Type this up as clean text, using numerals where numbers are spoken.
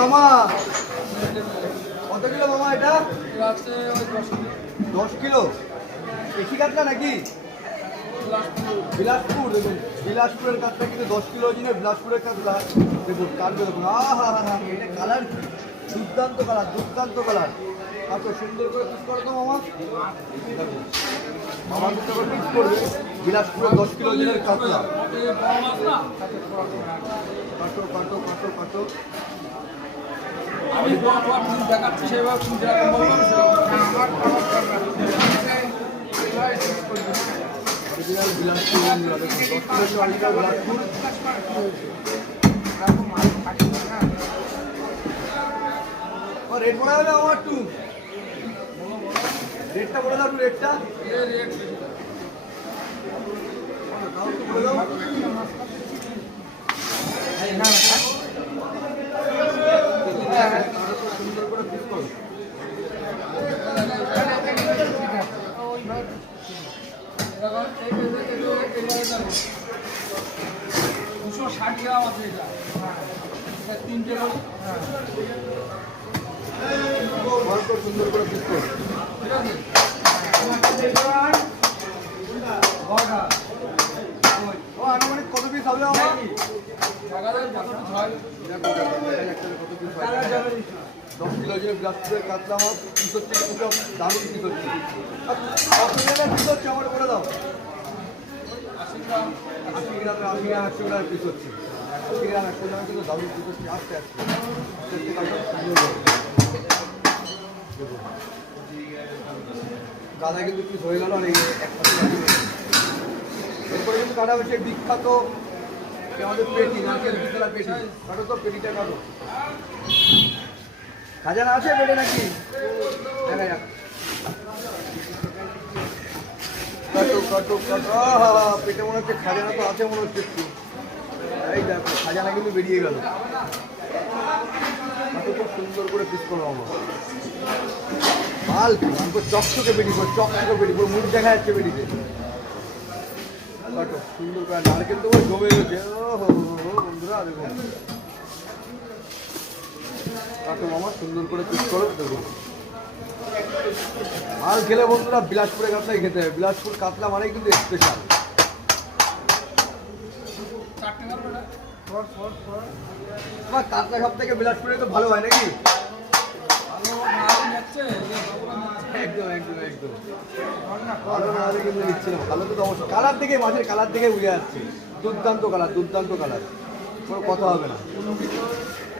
মামা কত কিলো মামা এটা? 10 কিলো। বেশি কাতলা নাকি? বিলাসপুর। দেখুন বিলাসপুরের কাতলা কিন্তু 10 কিলো ওজনের বিলাসপুরের কাতলা। দেখুন কাটবে দেখুন, আহা হা হা, এটা কালার দুর্দান্ত কালার, দুর্দান্ত কালার। কত সুন্দর করে পিস করে তো মামা। দেখুন মামা দুটো করে পিস করবে বিলাসপুরের 10 কিলো ওজনের কাতলা। কাটো কাটো কাটো কাটো। আমি দেখাচ্ছি সেভাবে রেট বলা হলে আমার একটু রেটটা বলে দাও, রেটটা বলে দাও। সুন্দর করে পিস করো। 260 গ্রাম আছে এটা। 3টে সুন্দর করে পিস করো। ঠিক আছে। ও আনুমানিক কত পিস হবে আমার? কত পিস হয়? 10 কিলো ওজনের বিলাসপুরের কাতলা আমার পিস হচ্ছে, কিন্তু সব দারুণ পিস হচ্ছে। কত গ্রামের পিস হচ্ছে আমার বলে দাও। 80 গ্রাম 80 গ্রাম 100 গ্রামের পিস হচ্ছে। 80 গ্রাম 100 গ্রামের কিন্তু দারুণ পিস হচ্ছে। আস্তে আস্তে গাদা কিন্তু পিস হয়ে গেল। আর এরপরে কিন্তু কাটা হচ্ছে বিখ্যাত আমাদের পেটি, নারকেল বিতলা পেটি। কাটো তো পেটিটা কাটো। খাজানা আছে পেটে নাকি? দেখা যাক। কাটো কাটো কাটো। পেটে মনে হচ্ছে খাজানা তো আছে মনে হচ্ছে একটু। এই দেখো খাজানা কিন্তু বেরিয়ে গেল। কাটো খুব সুন্দর করে পিস করো আমার। মাল চকচকে বেরিয়ে পড়ে, চকচকে বেরিয়ে পড়ে, মুখ দেখা যাচ্ছে বেরিয়ে। কাটো সুন্দর করে। নারকেল তো জমে গেছে। বন্ধুরা দেখুন, কাটো মামা সুন্দর করে পিস করো। দেখুন মাল খেলে বন্ধুরা বিলাসপুরের কাতলাই খেতে হবে। বিলাসপুর কাতলা মানেই কিন্তু স্পেশাল। কাতলা সব থেকে বিলাসপুরে তো ভালো হয় নাকি? একদম একদম একদম ভালো না হলে কিন্তু নিচ্ছে না। ভালো তো অবশ্যই কালার দেখে, মাছের কালার দেখে বুঝে যাচ্ছে। দুর্দান্ত কালার, দুর্দান্ত কালার, কোনো কথা হবে না।